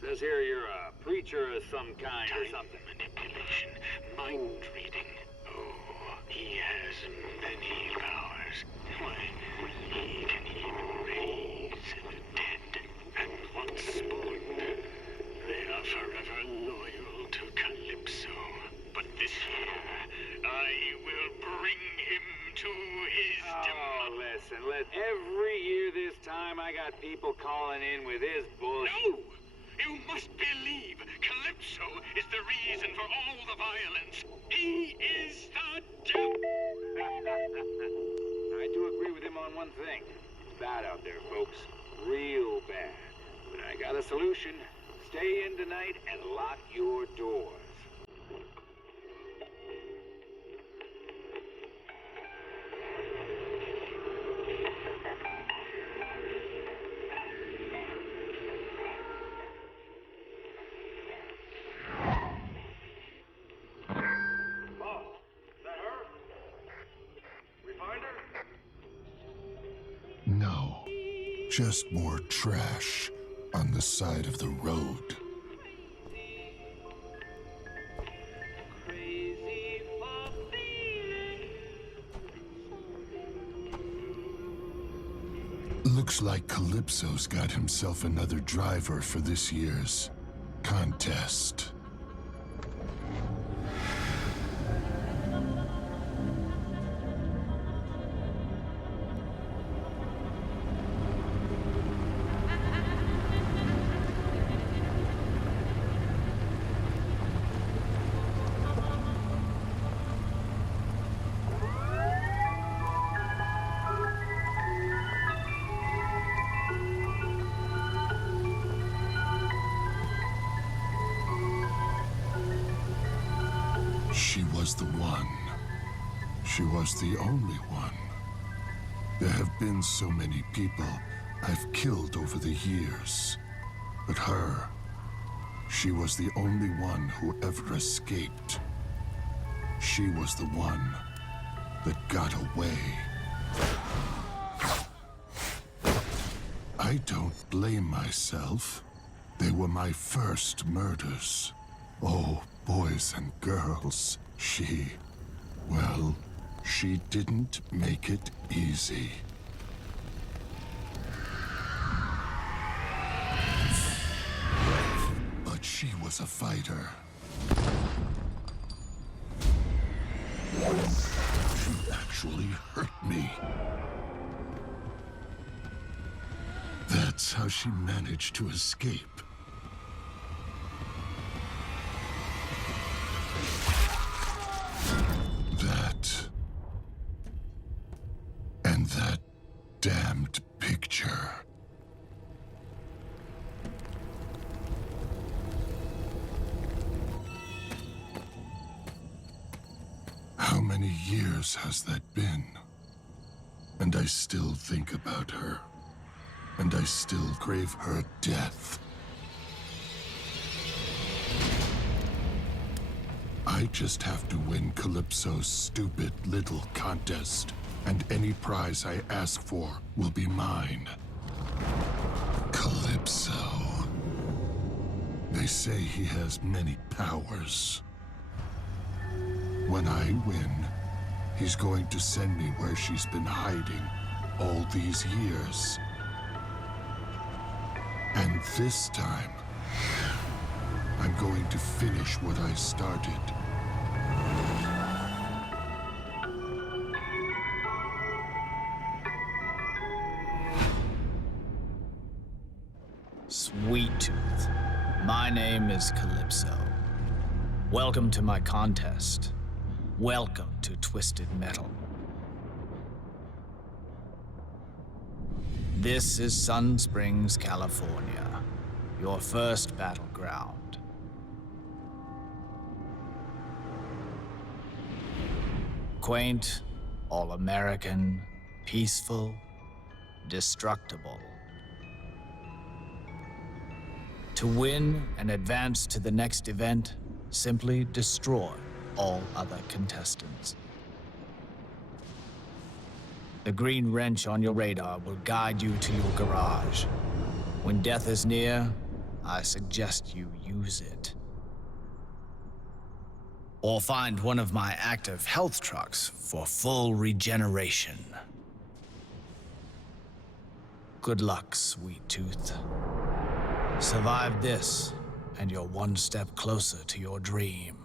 Says here you're a preacher of some kind or something. Manipulation, mind reading. Oh, he has many powers. Why, he can even raise the dead. And once born, they are forever loyal to Calypso. But this year, I will bring him to his demise. Listen, every year this time I got people calling in with his bullshit. No! You must believe Calypso is the reason for all the violence. He is the devil. I do agree with him on one thing. It's bad out there, folks. Real bad. But I got a solution. Stay in tonight and lock your doors. No, just more trash on the side of the road. Looks like Calypso's got himself another driver for this year's contest. She was the one. She was the only one. There have been so many people I've killed over the years. But her, she was the only one who ever escaped. She was the one that got away. I don't blame myself. They were my first murders. Oh, boys and girls, well, she didn't make it easy. But she was a fighter. She actually hurt me. That's how she managed to escape. And that damned picture. How many years has that been? And I still think about her. And I still crave her death. I just have to win Calypso's stupid little contest, and any prize I ask for will be mine. Calypso. They say he has many powers. When I win, he's going to send me where she's been hiding all these years. And this time, I'm going to finish what I started. Sweet Tooth. My name is Calypso. Welcome to my contest. Welcome to Twisted Metal. This is Sun Springs, California, your first battleground. Quaint, all-American, peaceful, destructible. To win and advance to the next event, simply destroy all other contestants. The green wrench on your radar will guide you to your garage, When death is near, I suggest you use it. Or find one of my active health trucks for full regeneration. Good luck, Sweet Tooth. Survive this, and you're one step closer to your dream.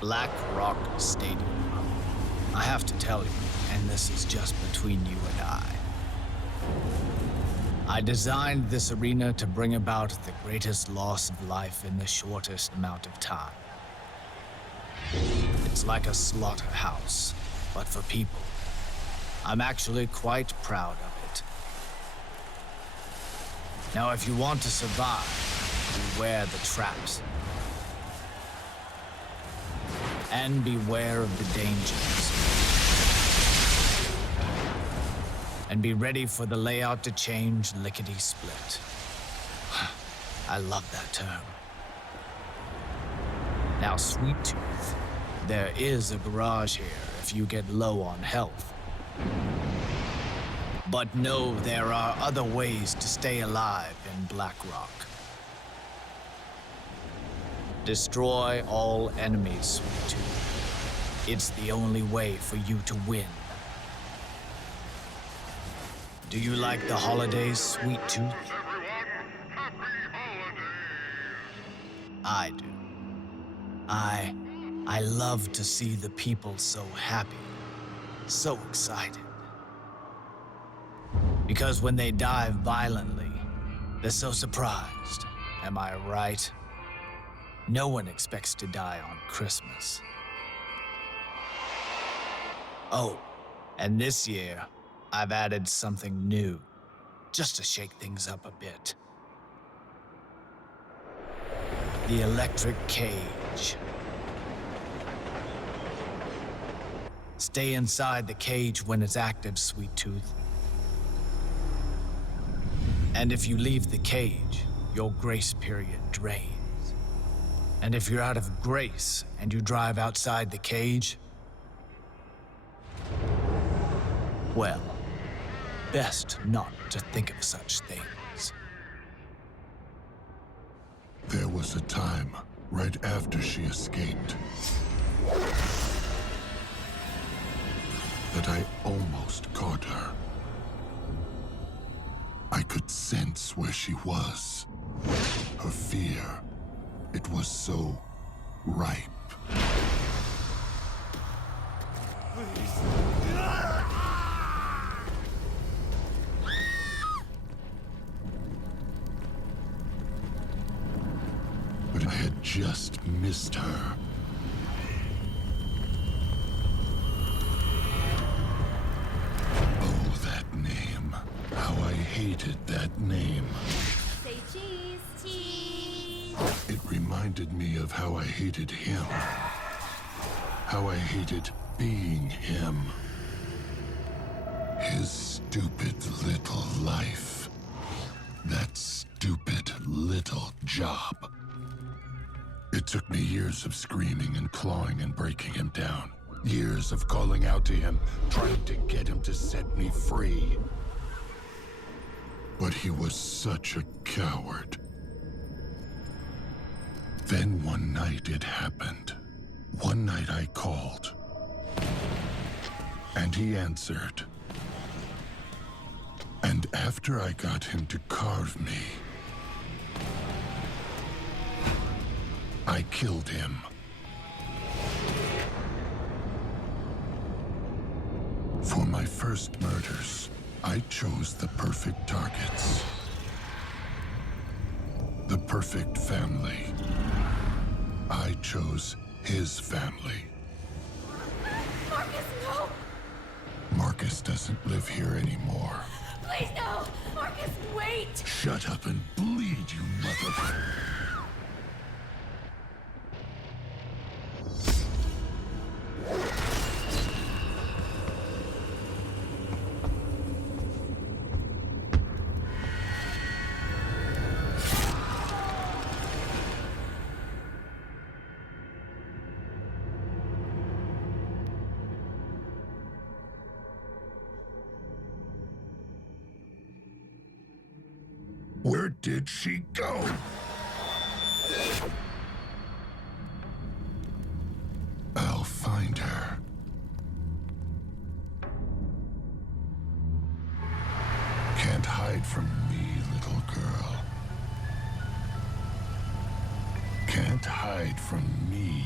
Black Rock Stadium. I have to tell you, and this is just between you and I designed this arena to bring about the greatest loss of life in the shortest amount of time. It's like a slaughterhouse, but for people. I'm actually quite proud of it. Now, if you want to survive, beware the traps. And beware of the dangers. And be ready for the layout to change lickety-split. I love that term. Now, Sweet Tooth, there is a garage here if you get low on health. But know there are other ways to stay alive in Black Rock. Destroy all enemies, Sweet Tooth. It's the only way for you to win. Do you like the holidays, Sweet Tooth? I do. I love to see the people so happy, so excited. Because when they die violently, they're so surprised. Am I right? No one expects to die on Christmas. Oh, and this year, I've added something new, just to shake things up a bit. The electric cage. Stay inside the cage when it's active, Sweet Tooth. And if you leave the cage, your grace period drains. And if you're out of grace and you drive outside the cage, well, best not to think of such things. There was a time right after she escaped that I almost caught her. I could sense where she was. Her fear. It was so ripe. But I had just missed her. Oh, that name. How I hated that name. Say cheese, cheese. It reminded me of how I hated him. How I hated being him. His stupid little life. That stupid little job. It took me years of screaming and clawing and breaking him down. Years of calling out to him, trying to get him to set me free. But he was such a coward. Then one night it happened. One night I called. And he answered. And after I got him to carve me, I killed him. For my first murders, I chose the perfect targets. The perfect family. I chose his family. Marcus, no! Marcus doesn't live here anymore. Please, no! Marcus, wait! Shut up and bleed, you motherfucker. Where did she go? I'll find her. Can't hide from me, little girl. Can't hide from me.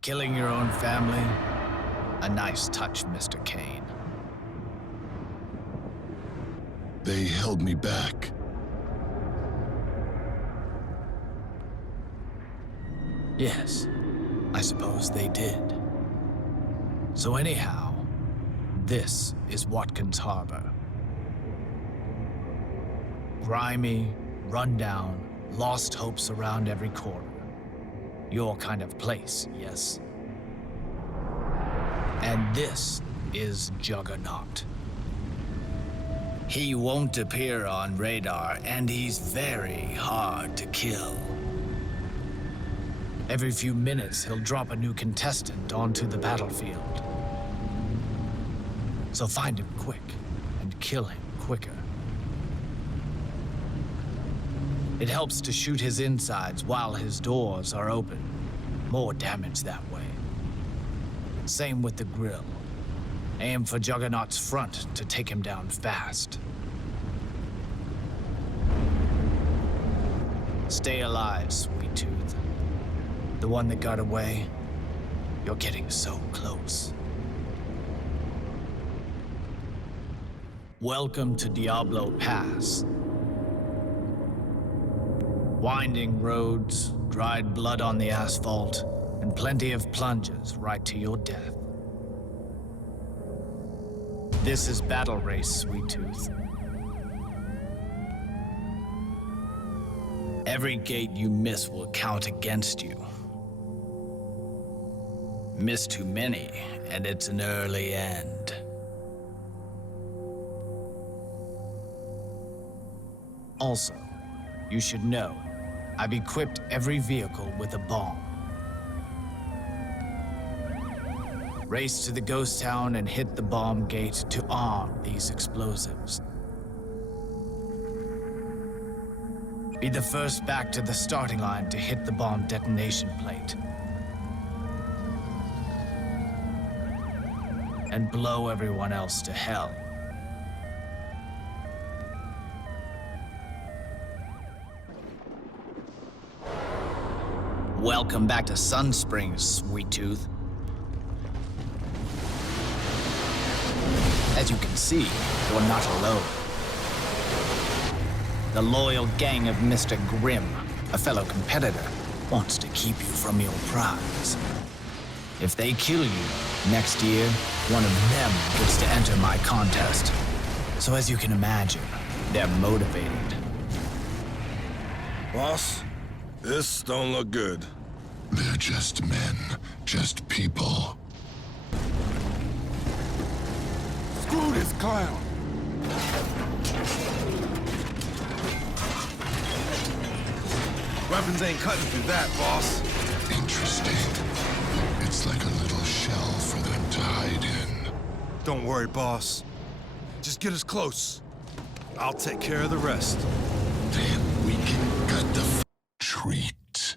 Killing your own family? A nice touch, Mr. Kane. They held me back. Yes, I suppose they did. So anyhow, this is Watkins Harbor. Grimy, rundown, lost hopes around every corner. Your kind of place, yes? And this is Juggernaut. He won't appear on radar, and he's very hard to kill. Every few minutes, he'll drop a new contestant onto the battlefield. So find him quick, and kill him quicker. It helps to shoot his insides while his doors are open. More damage that way. Same with the grill. Aim for Juggernaut's front to take him down fast. Stay alive, Sweet Tooth. The one that got away, you're getting so close. Welcome to Diablo Pass. Winding roads, dried blood on the asphalt, and plenty of plunges right to your death. This is Battle Race, Sweet Tooth. Every gate you miss will count against you. Miss too many, and it's an early end. Also, you should know, I've equipped every vehicle with a bomb. Race to the ghost town and hit the bomb gate to arm these explosives. Be the first back to the starting line to hit the bomb detonation plate. And blow everyone else to hell. Welcome back to Sun Springs, Sweet Tooth. As you can see, you're not alone. The loyal gang of Mr. Grimm, a fellow competitor, wants to keep you from your prize. If they kill you, next year, one of them gets to enter my contest. So as you can imagine, they're motivated. Boss, this don't look good. They're just men, just people. Screw this clown! Weapons ain't cutting through that, boss. Interesting. It's like a little shell for them to hide in. Don't worry, boss. Just get us close. I'll take care of the rest. Then we can cut the treat.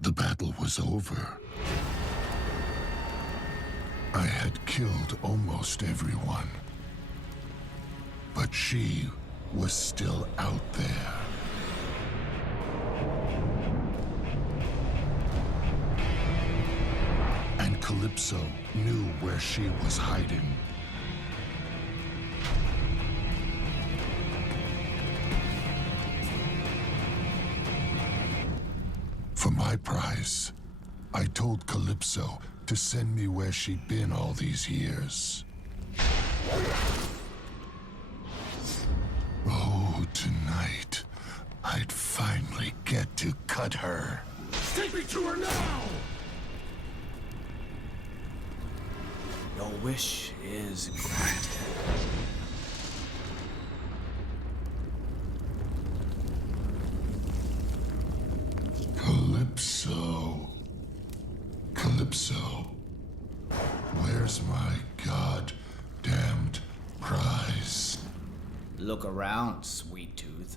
The battle was over. I had killed almost everyone. But she was still out there. And Calypso knew where she was hiding. For my prize, I told Calypso to send me where she'd been all these years. Oh, tonight, I'd finally get to cut her. Take me to her now! Your wish is granted. Calypso. Calypso. Where's Where's my god-damned prize? Look around, Sweet Tooth.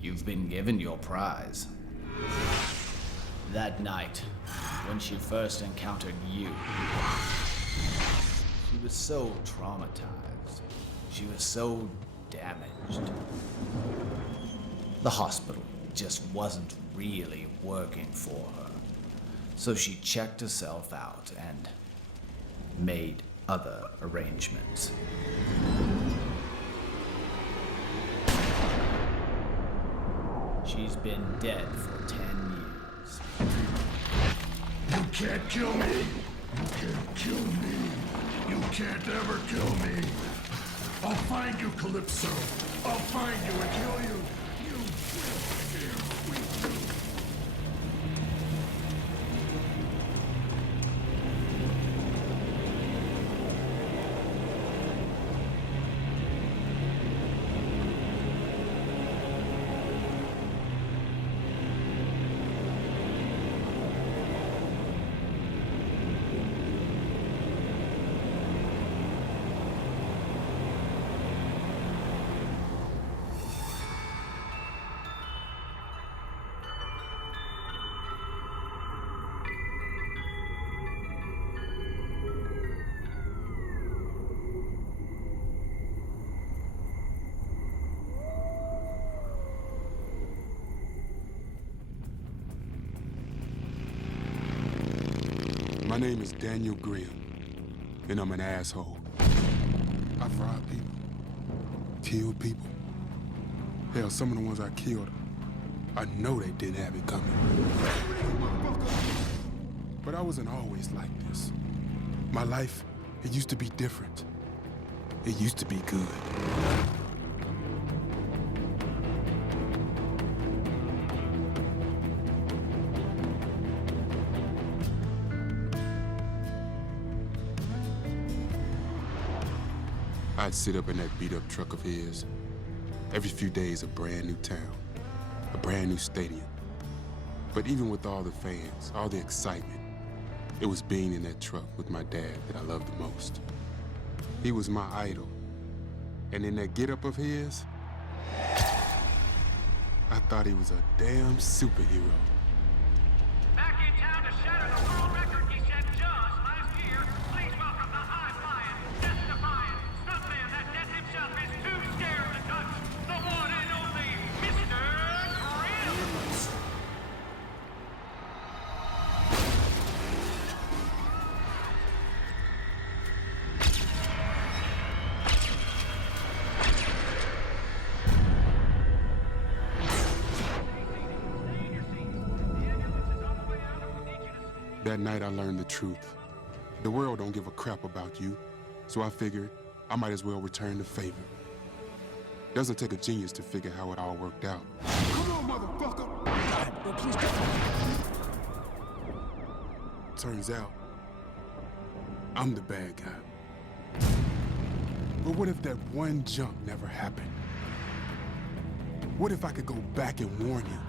You've been given your prize. That night, when she first encountered you, she was so traumatized. She was so damaged. The hospital just wasn't really working for her. So she checked herself out and made other arrangements. She's been dead for 10 years. You can't kill me! You can't kill me! You can't ever kill me! I'll find you, Calypso! I'll find you and kill you! You will hear me! My name is Daniel Grimm, and I'm an asshole. I've robbed people, killed people. Hell, some of the ones I killed, I know they didn't have it coming. But I wasn't always like this. My life, it used to be different. It used to be good. I'd sit up in that beat-up truck of his. Every few days, a brand new town, a brand new stadium. But even with all the fans, all the excitement, it was being in that truck with my dad that I loved the most. He was my idol. And in that get-up of his, I thought he was a damn superhero. Back in town to shatter the world record he set just last year. Please welcome the high-flying, death-defying stuntman that death himself is too scared to touch. The one and only Mr. Grimm. That night I learned the truth. The world don't give a crap about you, so I figured I might as well return the favor. Doesn't take a genius to figure how it all worked out. Come on, motherfucker! God, please don't. Turns out, I'm the bad guy. But what if that one jump never happened? What if I could go back and warn you?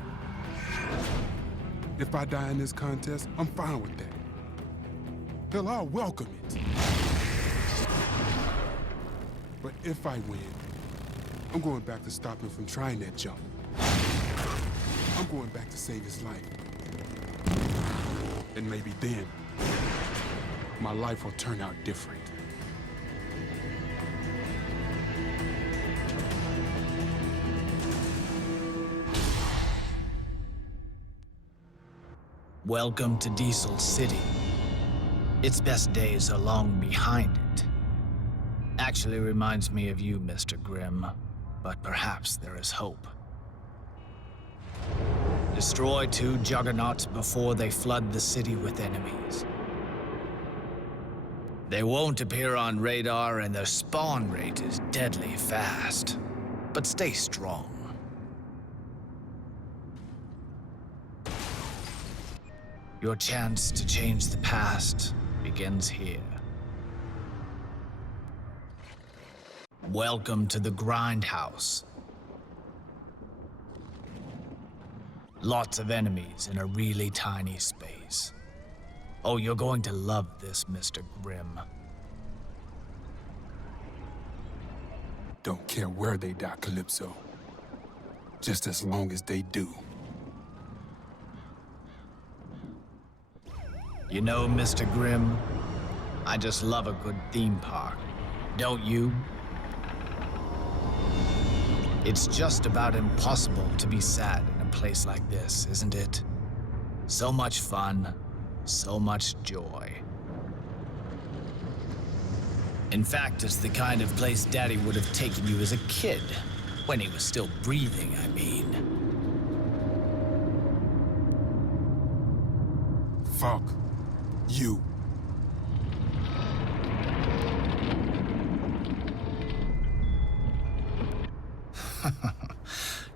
If I die in this contest, I'm fine with that. Hell, I'll welcome it. But if I win, I'm going back to stop him from trying that jump. I'm going back to save his life. And maybe then, my life will turn out different. Welcome to Diesel City. Its best days are long behind it. Actually reminds me of you, Mr. Grimm, but perhaps there is hope. Destroy 2 juggernauts before they flood the city with enemies. They won't appear on radar and their spawn rate is deadly fast. But stay strong. Your chance to change the past begins here. Welcome to the Grindhouse. Lots of enemies in a really tiny space. Oh, you're going to love this, Mr. Grimm. Don't care where they die, Calypso. Just as long as they do. You know, Mr. Grimm, I just love a good theme park. Don't you? It's just about impossible to be sad in a place like this, isn't it? So much fun, so much joy. In fact, it's the kind of place Daddy would have taken you as a kid. When he was still breathing, I mean. Fuck you.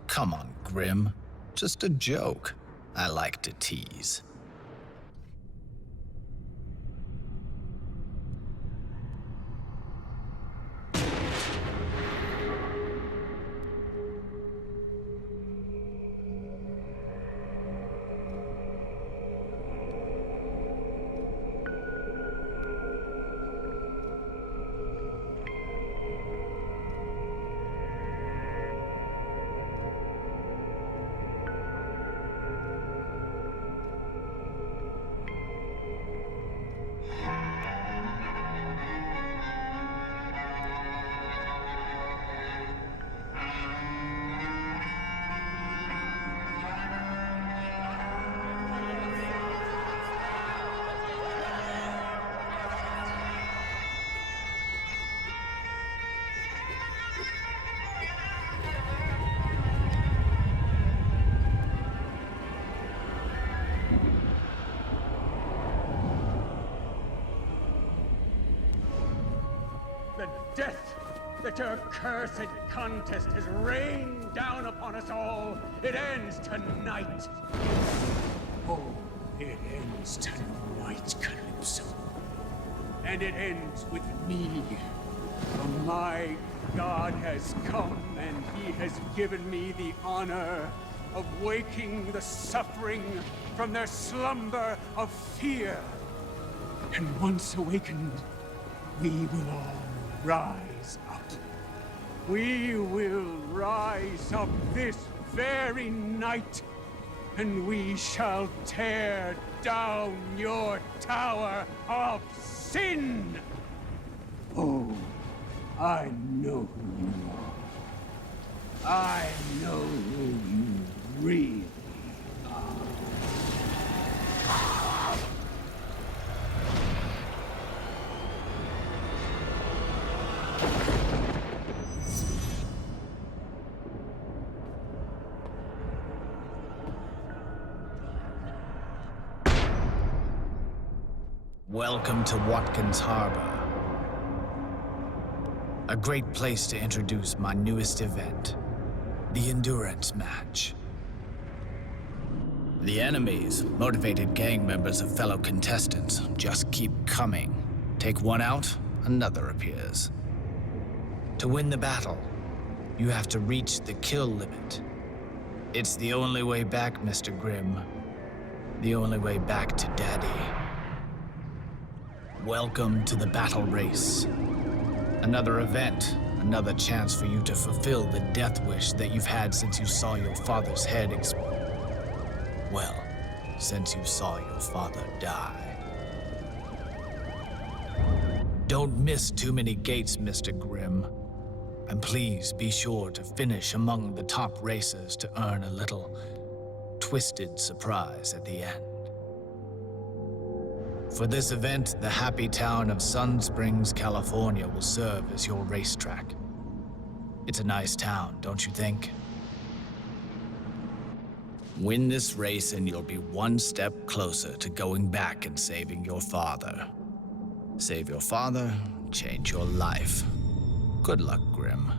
Come on, Grimm. Just a joke. I like to tease. The death that your cursed contest has rained down upon us all, it ends tonight. Oh, it ends tonight, Calypso. And it ends with me. For my God has come, and he has given me the honor of waking the suffering from their slumber of fear. And once awakened, we will all rise up. We will rise up this very night, and we shall tear down your tower of sin. Oh, I know who you are. I know who you really Welcome to Watkins Harbor. A great place to introduce my newest event, the Endurance Match. The enemies, motivated gang members of fellow contestants, just keep coming. Take one out, another appears. To win the battle, you have to reach the kill limit. It's the only way back, Mr. Grimm. The only way back to Daddy. Welcome to the battle race. Another event, another chance for you to fulfill the death wish that you've had since you saw your father's head well, since you saw your father die. Don't miss too many gates, Mr. Grimm. And please be sure to finish among the top racers to earn a little twisted surprise at the end. For this event, the happy town of Sun Springs, California will serve as your racetrack. It's a nice town, don't you think? Win this race and you'll be one step closer to going back and saving your father. Save your father, change your life. Good luck, Grimm.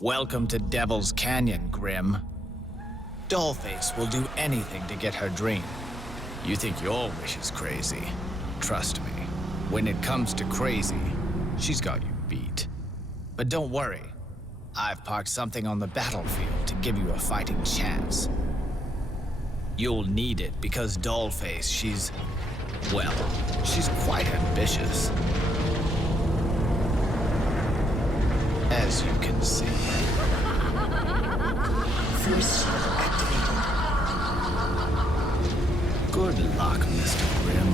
Welcome to Devil's Canyon, Grimm. Dollface will do anything to get her dream. You think your wish is crazy. Trust me, when it comes to crazy, she's got you beat. But don't worry, I've parked something on the battlefield to give you a fighting chance. You'll need it because Dollface, she's quite ambitious. As you can see. First activated. Good luck, Mr. Grimm.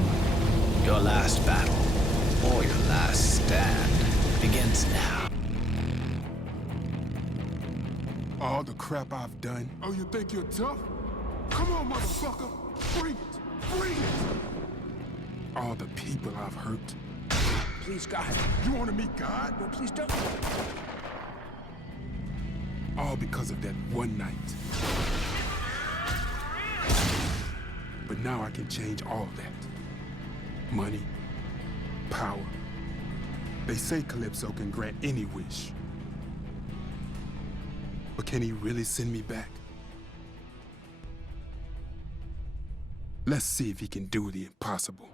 Your last battle, or your last stand, begins now. All the crap I've done. Oh, you think you're tough? Come on, motherfucker. Bring it. Bring it. All the people I've hurt. Please, God. You want to meet God? No, please don't. All because of that one night. But now I can change all that. Money, power. They say Calypso can grant any wish. But can he really send me back? Let's see if he can do the impossible.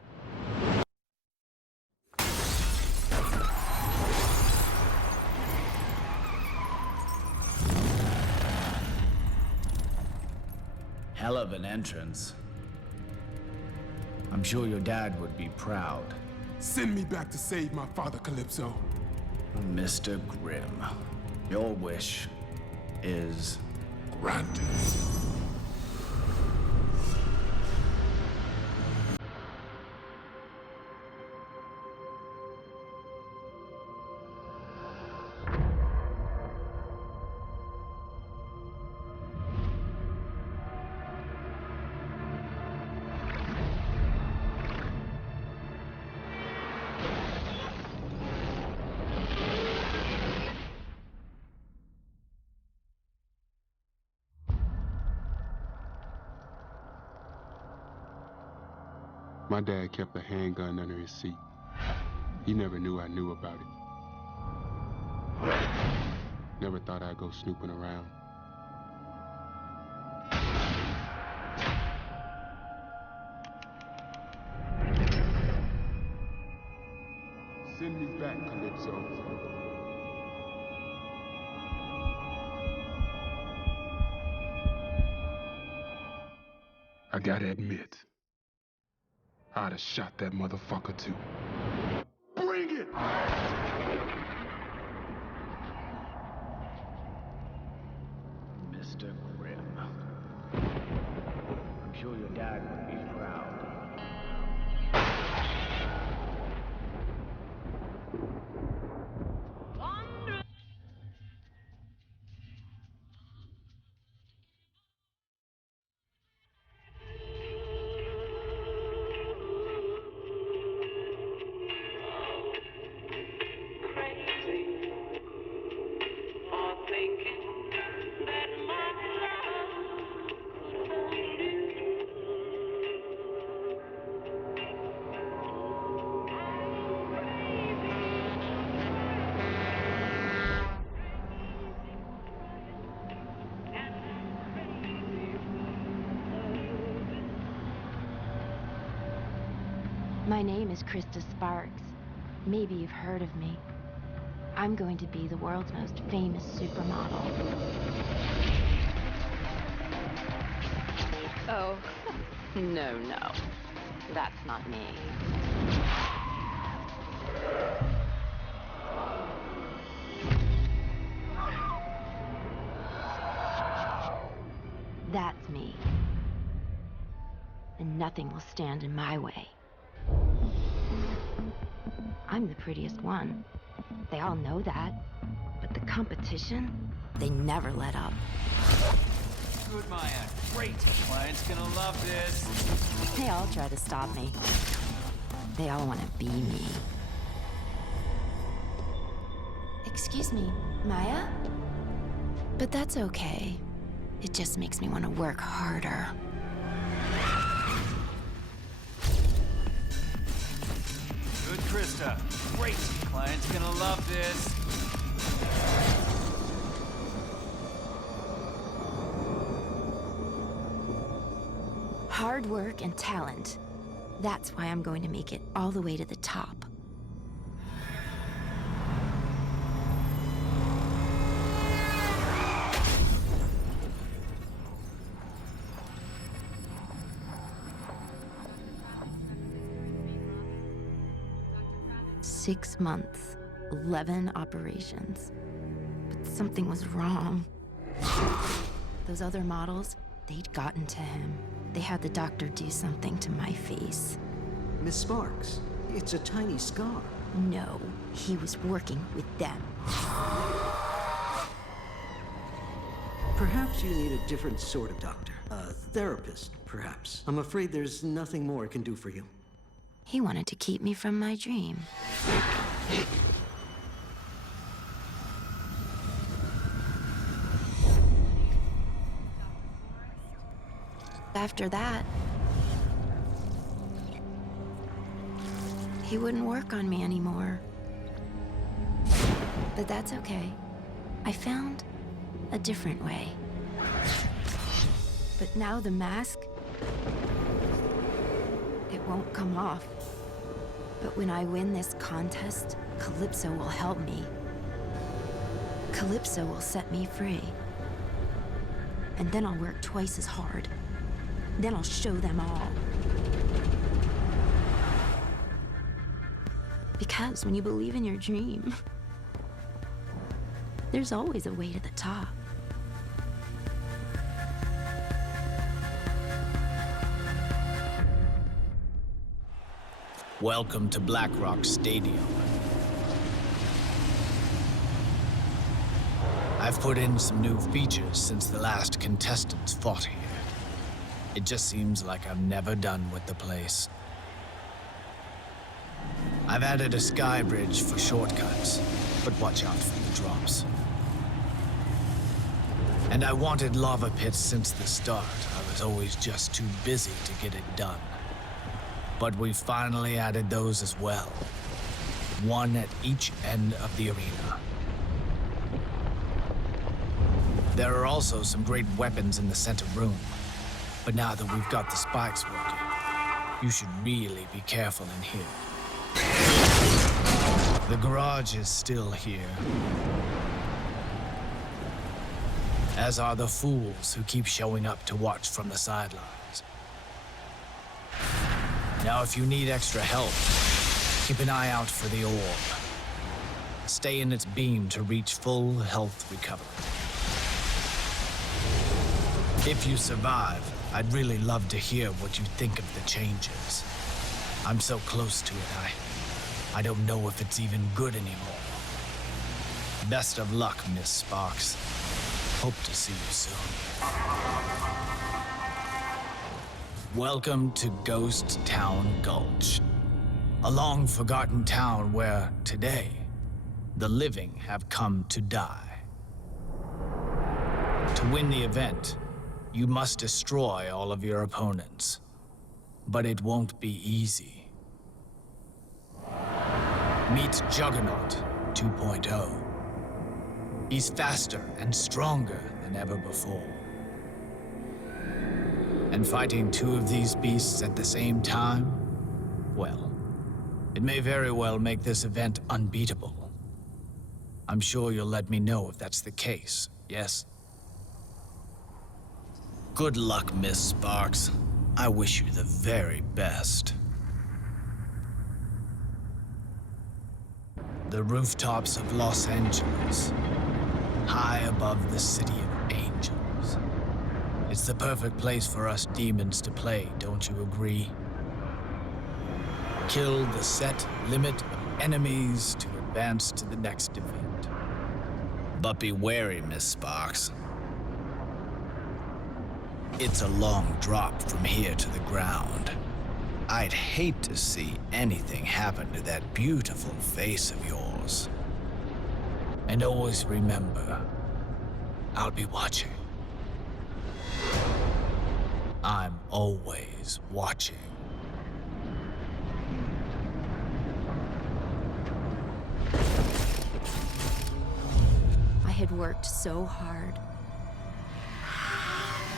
Hell of an entrance. I'm sure your dad would be proud. Send me back to save my father, Calypso. Mr. Grimm, your wish is Granted. My dad kept a handgun under his seat. He never knew I knew about it. Never thought I'd go snooping around. Send me back, Calypso. I gotta admit, I'd have shot that motherfucker too. Bring it! Mr. Grimm. I'm sure your dad would be proud. My name is Krista Sparks. Maybe you've heard of me. I'm going to be the world's most famous supermodel. Oh, no. That's not me. That's me. And nothing will stand in my way. I'm the prettiest one. They all know that. But the competition, they never let up. Good, Maya. Great. Client's gonna love this. They all try to stop me. They all want to be me. Excuse me, Maya? But that's okay. It just makes me want to work harder. Good, Krista. Great. Client's gonna love this. Hard work and talent. That's why I'm going to make it all the way to the top. 6 months, 11 operations. But something was wrong. Those other models, they'd gotten to him. They had the doctor do something to my face. Miss Sparks, it's a tiny scar. No, he was working with them. Perhaps you need a different sort of doctor. A therapist, perhaps. I'm afraid there's nothing more I can do for you. He wanted to keep me from my dream. After that, he wouldn't work on me anymore. But that's okay. I found a different way. But now the mask, it won't come off. But when I win this contest, Calypso will help me. Calypso will set me free. And then I'll work twice as hard. Then I'll show them all. Because when you believe in your dream, there's always a way to the top. Welcome to Black Rock Stadium. I've put in some new features since the last contestants fought here. It just seems like I'm never done with the place. I've added a sky bridge for shortcuts, but watch out for the drops. And I wanted lava pits since the start. I was always just too busy to get it done. But we finally added those as well. One at each end of the arena. There are also some great weapons in the center room. But now that we've got the spikes working, you should really be careful in here. The garage is still here. As are the fools who keep showing up to watch from the sidelines. Now, if you need extra help, keep an eye out for the orb. Stay in its beam to reach full health recovery. If you survive, I'd really love to hear what you think of the changes. I'm so close to it, I don't know if it's even good anymore. Best of luck, Miss Sparks. Hope to see you soon. Welcome to Ghost Town Gulch, a long-forgotten town where, today, the living have come to die. To win the event, you must destroy all of your opponents. But it won't be easy. Meet Juggernaut 2.0. He's faster and stronger than ever before. And fighting two of these beasts at the same time, well, it may very well make this event unbeatable. I'm sure you'll let me know if that's the case, yes? Good luck, Miss Sparks. I wish you the very best. The rooftops of Los Angeles, high above the city of angels. It's the perfect place for us demons to play, don't you agree? Kill the set limit of enemies to advance to the next event. But be wary, Miss Sparks. It's a long drop from here to the ground. I'd hate to see anything happen to that beautiful face of yours. And always remember, I'll be watching. I'm always watching. I had worked so hard.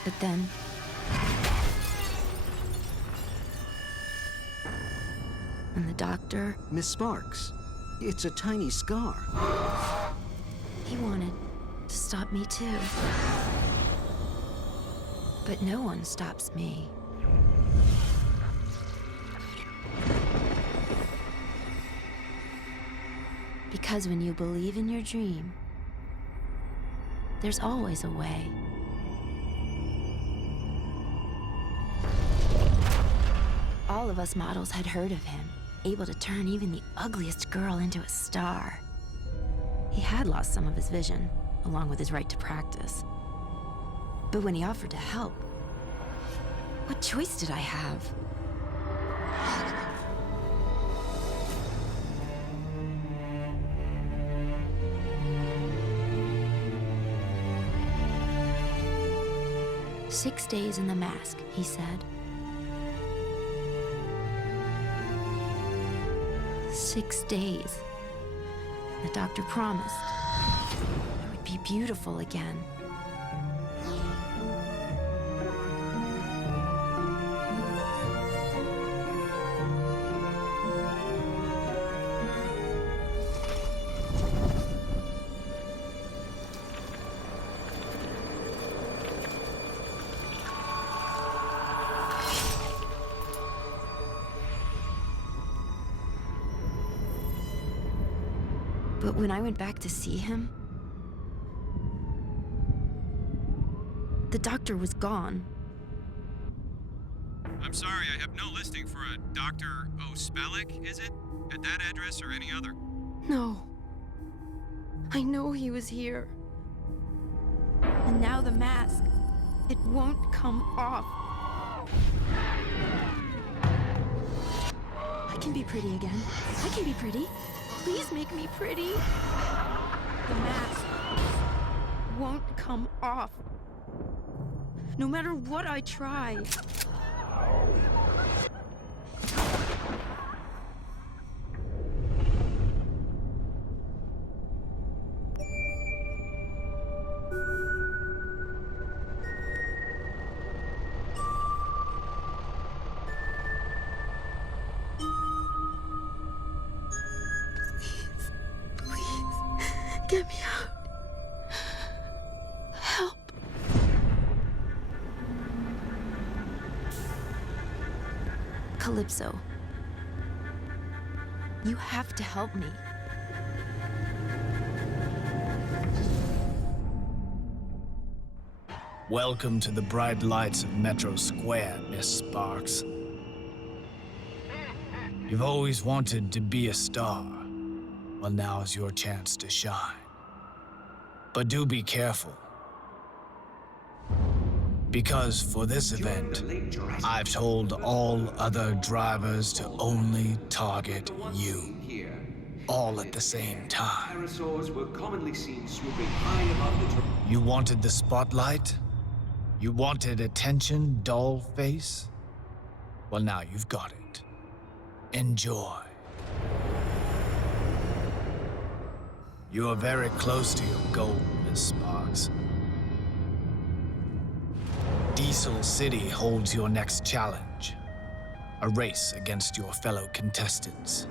But then... and the doctor... Miss Sparks, it's a tiny scar. He wanted to stop me too. But no one stops me. Because when you believe in your dream, there's always a way. All of us models had heard of him, able to turn even the ugliest girl into a star. He had lost some of his vision, along with his right to practice. But when he offered to help, what choice did I have? "6 days in the mask," he said. 6 days. The doctor promised I would be beautiful again. But when I went back to see him, the doctor was gone. I'm sorry, I have no listing for a Dr. Ospellick, is it? At that address or any other? No. I know he was here. And now the mask, it won't come off. I can be pretty again. I can be pretty. Please make me pretty. The mask won't come off. No matter what I try. Get me out. Help. Calypso, you have to help me. Welcome to the bright lights of Metro Square, Miss Sparks. You've always wanted to be a star. Well, now's your chance to shine. But do be careful. Because for this event, I've told all other drivers to only target you. All at the same time. Were commonly seen swooping high above the You wanted the spotlight? You wanted attention, doll face? Well, now you've got it. Enjoy. You are very close to your goal, Miss Sparks. Diesel City holds your next challenge. A race against your fellow contestants.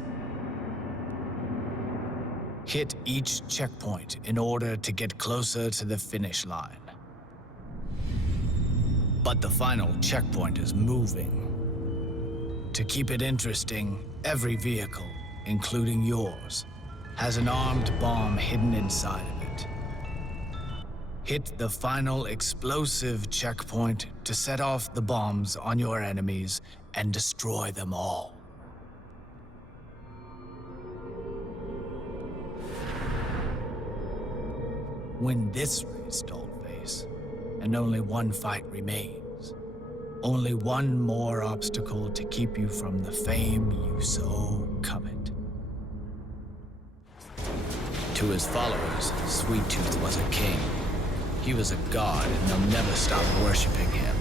Hit each checkpoint in order to get closer to the finish line. But the final checkpoint is moving. To keep it interesting, every vehicle, including yours, has an armed bomb hidden inside of it. Hit the final explosive checkpoint to set off the bombs on your enemies and destroy them all. Win this race, Dollface, and only one fight remains. Only one more obstacle to keep you from the fame you so covet. To his followers, Sweet Tooth was a king. He was a god, and they'll never stop worshiping him.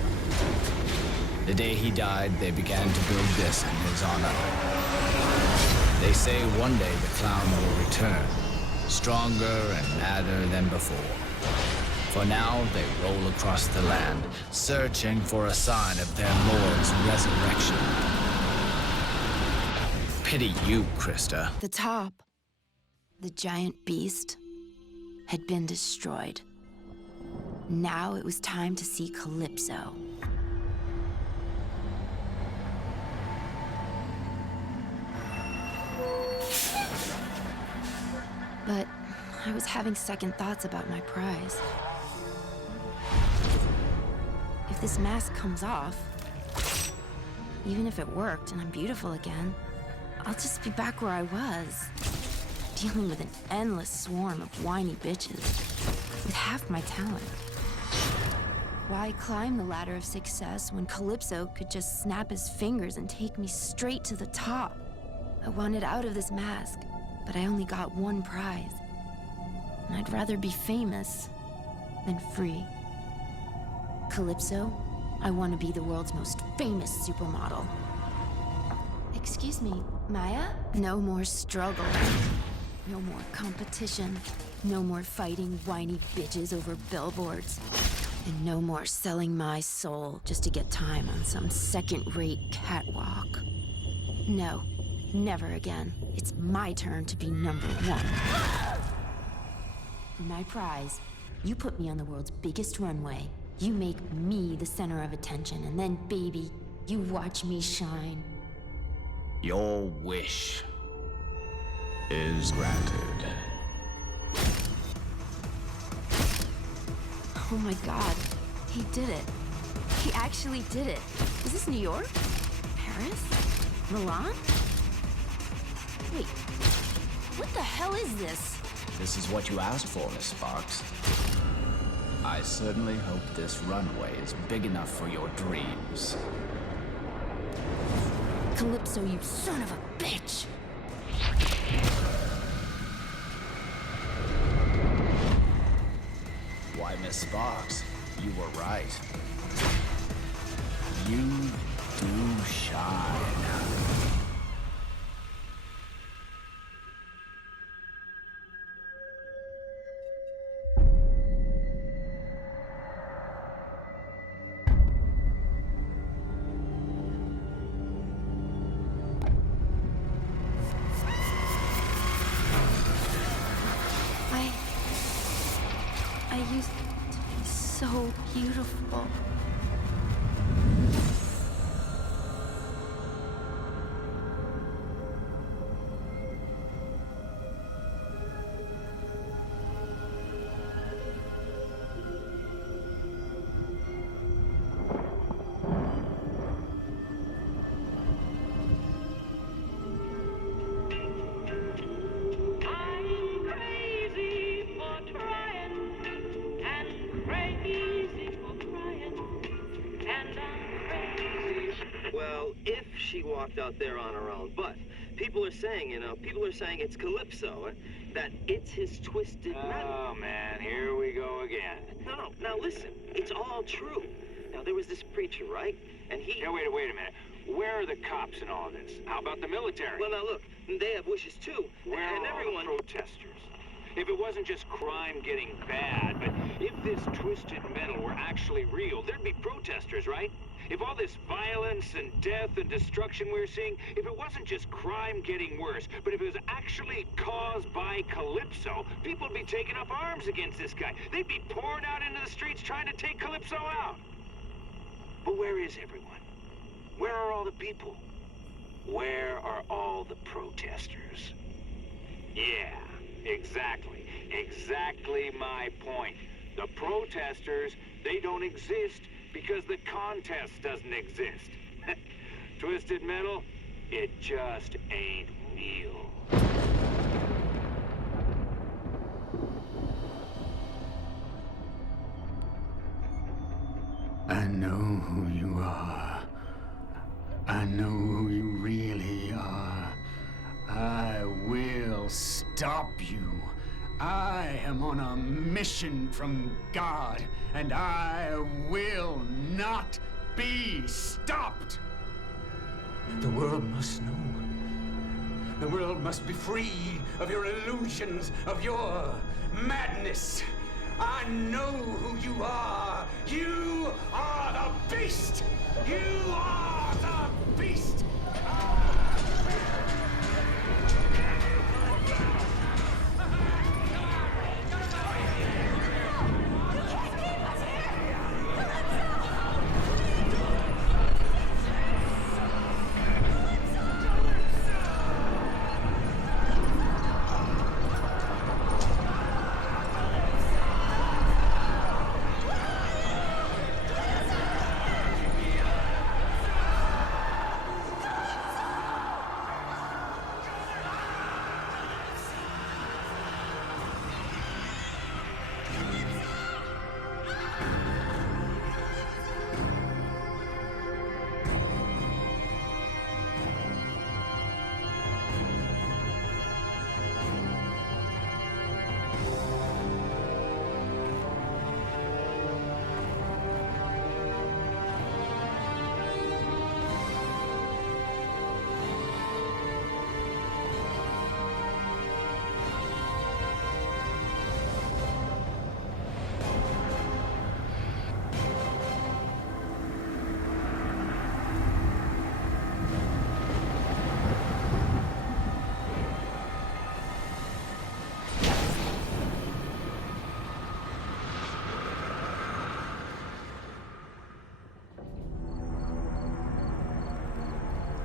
The day he died, they began to build this in his honor. They say one day the clown will return, stronger and madder than before. For now, they roll across the land, searching for a sign of their lord's resurrection. Pity you, Krista. The top, the giant beast, had been destroyed. Now it was time to see Calypso. But I was having second thoughts about my prize. If this mask comes off, even if it worked and I'm beautiful again, I'll just be back where I was, dealing with an endless swarm of whiny bitches with half my talent. Why climb the ladder of success when Calypso could just snap his fingers and take me straight to the top? I wanted out of this mask, but I only got one prize. And I'd rather be famous than free. Calypso, I want to be the world's most famous supermodel. Excuse me, Maya? No more struggle. No more competition. No more fighting whiny bitches over billboards. And no more selling my soul just to get time on some second-rate catwalk. No, never again. It's my turn to be number one. For my prize, you put me on the world's biggest runway. You make me the center of attention, and then, baby, you watch me shine. Your wish is granted. Oh my god, he did it. He actually did it. Is this New York? Paris? Milan? Wait, what the hell is this? This is what you asked for, Miss Sparks. I certainly hope this runway is big enough for your dreams. Calypso, you son of a bitch! Why, Miss Sparks, you were right. You do shine. I used to be so beautiful. If she walked out there on her own, but people are saying, people are saying it's Calypso, that it's his twisted metal. Oh, man, here we go again. No, now listen, it's all true. Now, there was this preacher, right? And he... Now, wait a minute. Where are the cops in all this? How about the military? Well, now, look, they have wishes, too. Where and are everyone... all the protesters? If it wasn't just crime getting bad, but if this twisted metal were actually real, there'd be protesters, right? If all this violence and death and destruction we're seeing, if it wasn't just crime getting worse, but if it was actually caused by Calypso, people would be taking up arms against this guy. They'd be pouring out into the streets trying to take Calypso out. But where is everyone? Where are all the people? Where are all the protesters? Yeah, exactly. Exactly my point. The protesters, they don't exist because the contest doesn't exist. Twisted Metal, it just ain't real. I know who you are. I know who you really are. I will stop you. I am on a mission from God, and I will not be stopped. The world must know. The world must be free of your illusions, of your madness. I know who you are. You are the beast. You are the beast.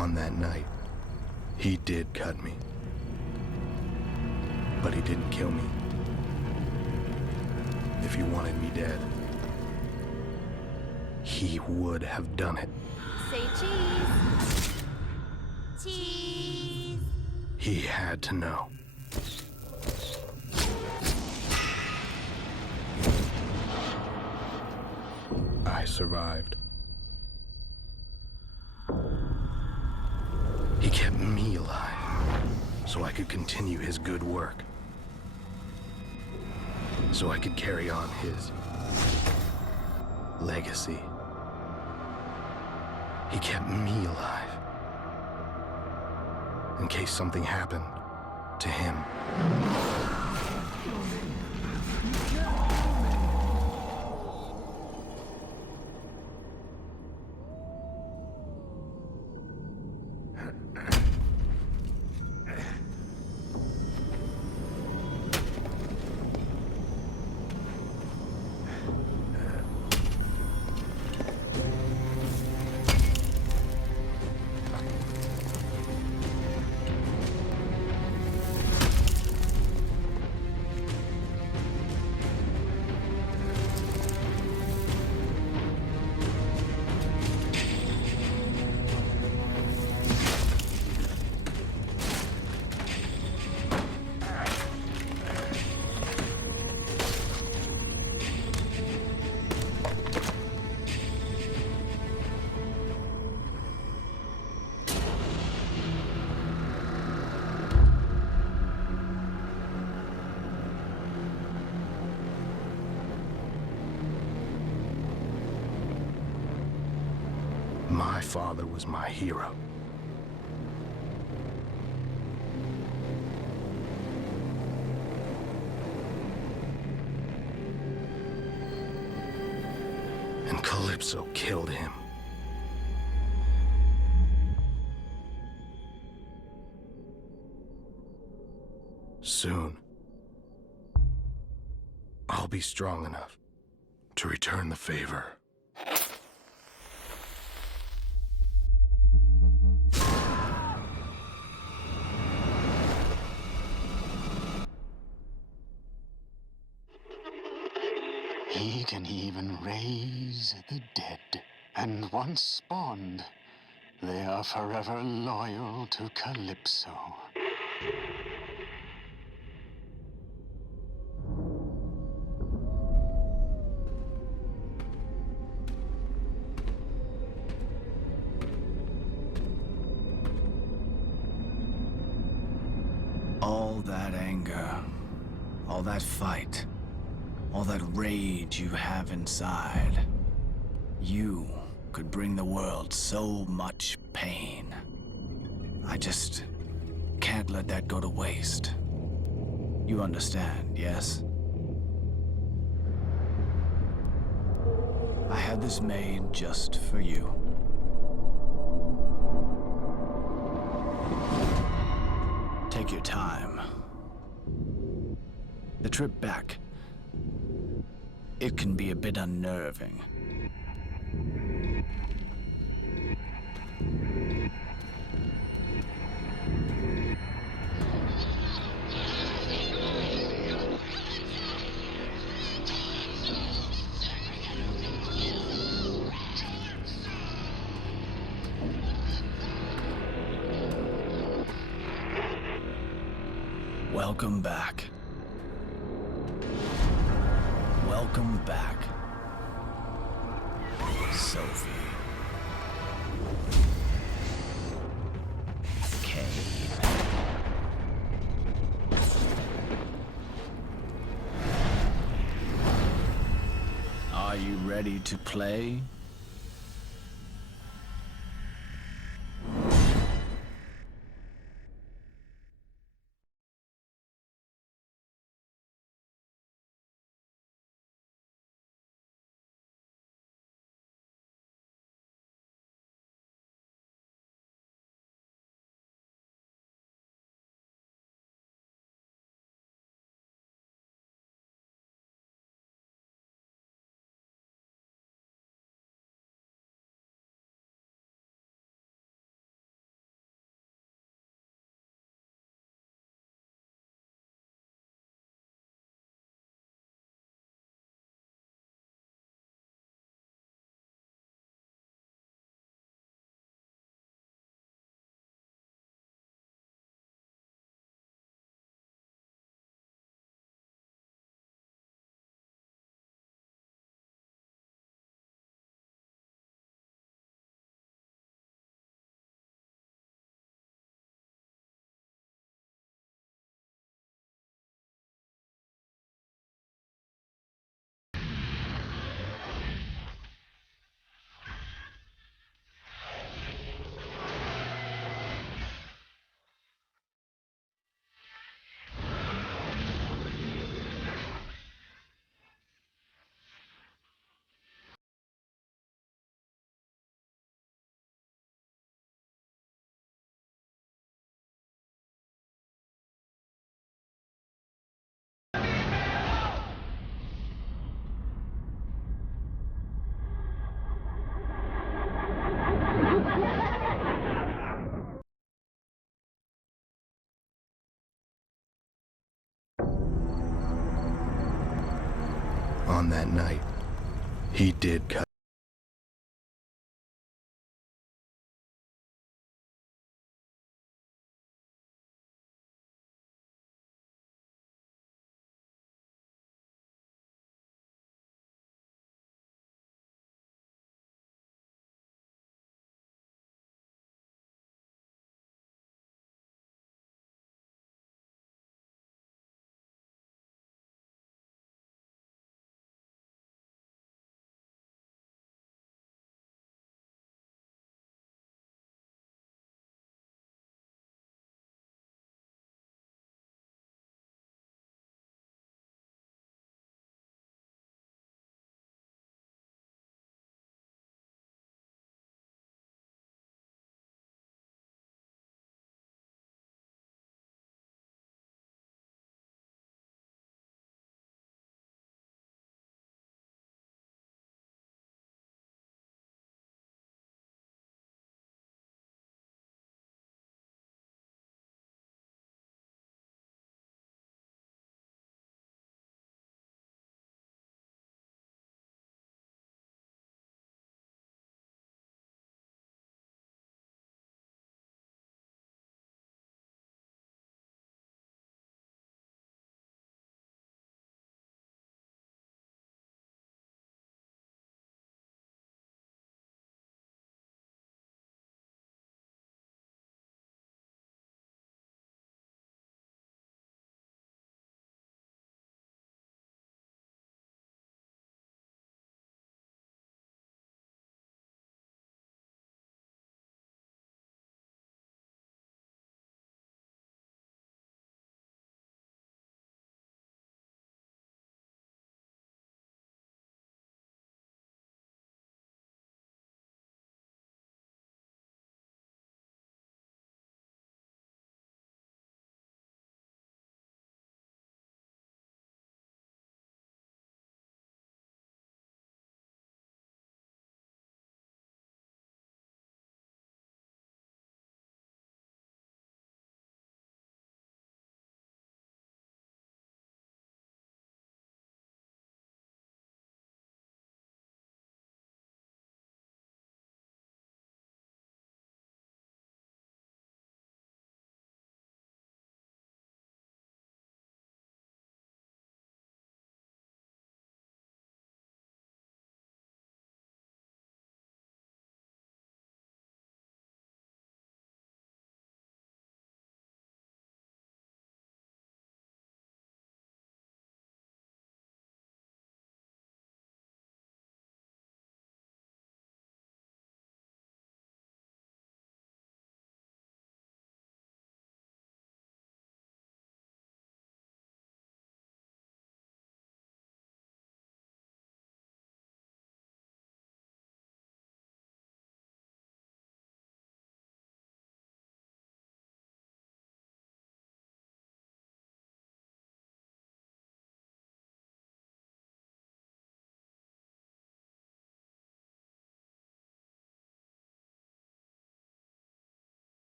On that night, he did cut me. But he didn't kill me. If he wanted me dead, he would have done it. Say cheese. Cheese. He had to know. I survived. He kept me alive, so I could continue his good work. So I could carry on his legacy. He kept me alive, in case something happened to him. My father was my hero. And Calypso killed him. Soon, I'll be strong enough to return the favor. He can even raise the dead. And once spawned, they are forever loyal to Calypso. All that anger, all that fight, all that rage you have inside. You could bring the world so much pain. I just can't let that go to waste. You understand, yes? I had this made just for you. Take your time. The trip back, it can be a bit unnerving. Welcome back. Welcome back, Sophie. Kane. Are you ready to play? on that night, he did cut.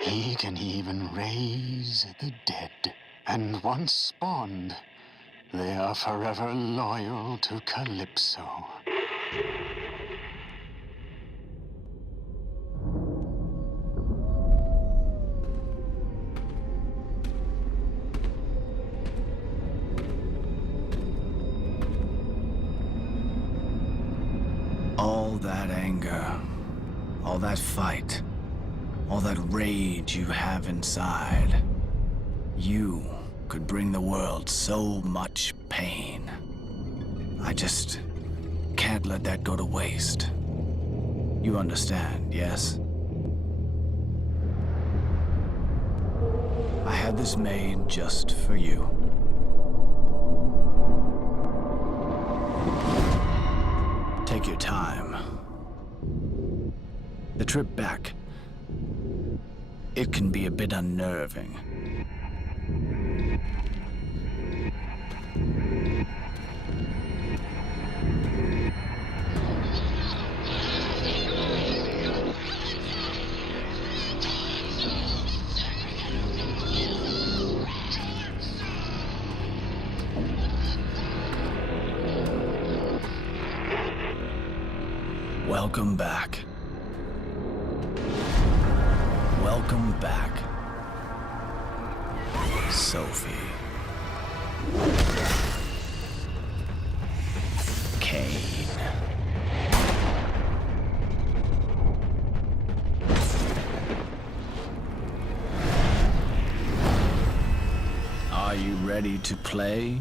He can even raise the dead. And once spawned, they are forever loyal to Calypso. All that anger, all that fight, all that rage you have inside, you could bring the world so much pain. I just can't let that go to waste. You understand, yes? I had this made just for you. Take your time. The trip back, it can be a bit unnerving. Welcome back. Welcome back, Sophie. Kane. Are you ready to play?